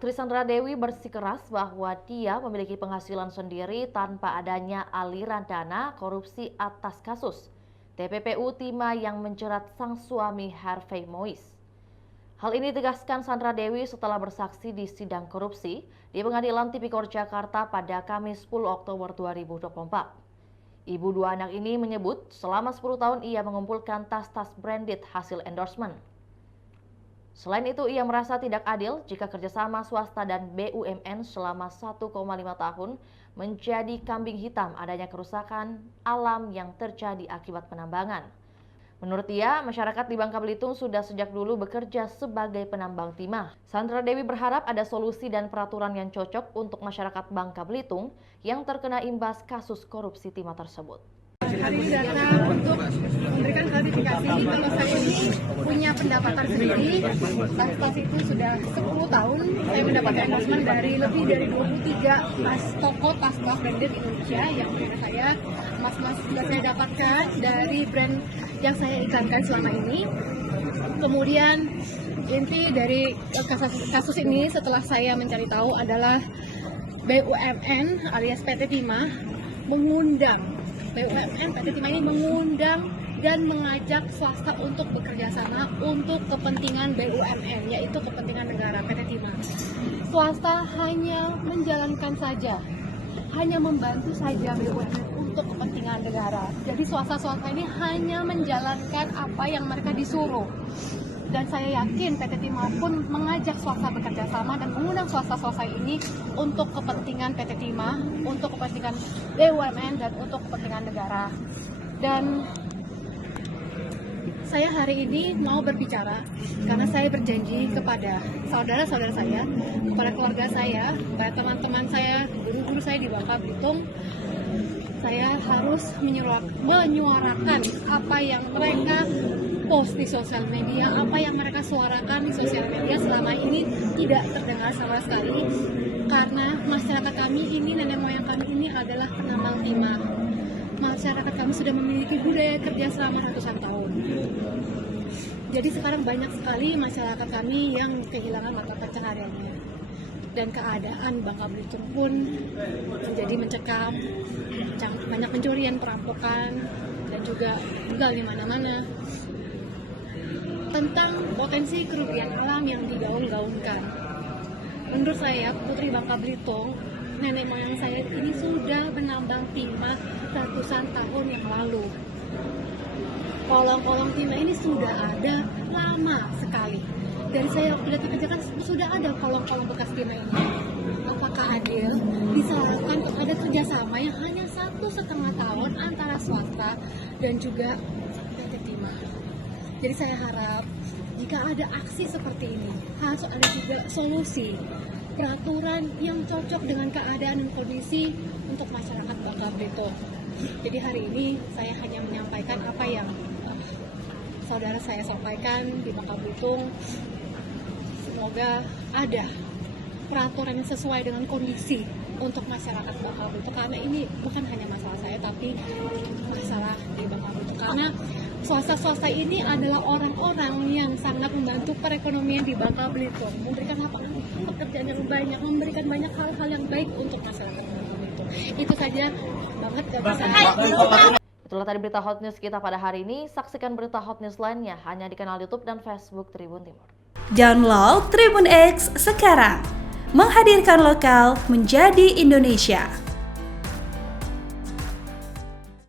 Aktris Sandra Dewi bersikeras bahwa dia memiliki penghasilan sendiri tanpa adanya aliran dana korupsi atas kasus TPPU Timah yang menjerat sang suami Harvey Mois. Hal ini ditegaskan Sandra Dewi setelah bersaksi di sidang korupsi di Pengadilan Tipikor Jakarta pada Kamis 10 Oktober 2024. Ibu dua anak ini menyebut selama 10 tahun ia mengumpulkan tas-tas branded hasil endorsement. Selain itu, ia merasa tidak adil jika kerjasama swasta dan BUMN selama 1,5 tahun menjadi kambing hitam adanya kerusakan alam yang terjadi akibat penambangan. Menurut dia, masyarakat di Bangka Belitung sudah sejak dulu bekerja sebagai penambang timah. Sandra Dewi berharap ada solusi dan peraturan yang cocok untuk masyarakat Bangka Belitung yang terkena imbas kasus korupsi timah tersebut. Hari ini datang untuk memberikan klarifikasi kalau saya ini punya pendapatan sendiri. Tas itu sudah 10 tahun saya mendapatkan endorsement dari lebih dari 23 toko tas branded Indonesia yang punya saya. Emas-emas sudah saya dapatkan dari brand yang saya iklankan selama ini. Kemudian inti dari kasus ini setelah saya mencari tahu adalah BUMN alias PT Timah BUMN PT Timah ini mengundang dan mengajak swasta untuk bekerja sama untuk kepentingan BUMN, yaitu kepentingan negara PT Timah. Swasta hanya menjalankan saja, hanya membantu saja BUMN untuk kepentingan negara. Jadi swasta-swasta ini hanya menjalankan apa yang mereka disuruh. Dan saya yakin PT Timah pun mengajak swasta bekerja sama dan mengundang swasta-swasta ini untuk kepentingan PT Timah, untuk kepentingan BUMN dan untuk kepentingan negara. Dan saya hari ini mau berbicara karena saya berjanji kepada saudara-saudara saya, kepada keluarga saya, kepada teman-teman saya, guru-guru saya di Bangka Belitung, saya harus menyuarakan apa yang mereka post di sosial media, apa yang mereka suarakan di sosial media selama ini tidak terdengar sama sekali, karena masyarakat kami ini, nenek moyang kami ini adalah penambang timah. Masyarakat kami sudah memiliki budaya kerja selama ratusan tahun. Jadi sekarang banyak sekali masyarakat kami yang kehilangan mata pencahariannya. Dan keadaan Bangka Belitung pun menjadi mencekam, banyak pencurian, perampokan, dan juga begal di mana-mana. Tentang potensi kerugian alam yang digaung-gaungkan. Menurut saya, Putri Bangka Belitung, nenek moyang saya ini sudah menambang timah ratusan tahun yang lalu. Kolong-kolong timah ini sudah ada lama sekali. Dari saya waktu datang ke Jakarta sudah ada kolong-kolong bekas timah ini. Apakah adil disalahkan ada kerjasama yang hanya 1,5 tahun antara swasta dan juga PT Timah? Jadi saya harap jika ada aksi seperti ini harus ada juga solusi, peraturan yang cocok dengan keadaan dan kondisi untuk masyarakat Bangka Belitung. Jadi hari ini saya hanya menyampaikan apa yang saudara saya sampaikan di Bangka Belitung. Semoga ada peraturan yang sesuai dengan kondisi untuk masyarakat Bangka Belitung, karena ini bukan hanya masalah saya tapi masalah di Bangka Belitung, karena swasta-swasta ini adalah orang-orang yang sangat membantu perekonomian di Bangka Belitung, memberikan lapangan pekerjaan yang banyak, memberikan banyak hal-hal yang baik untuk masyarakat Bangka Belitung. Itu saja banget, gak bisa. Itulah tadi berita hot news kita pada hari ini. Saksikan berita hot news lainnya hanya di kanal YouTube dan Facebook Tribun Timur. Download Tribun X sekarang, menghadirkan lokal menjadi Indonesia.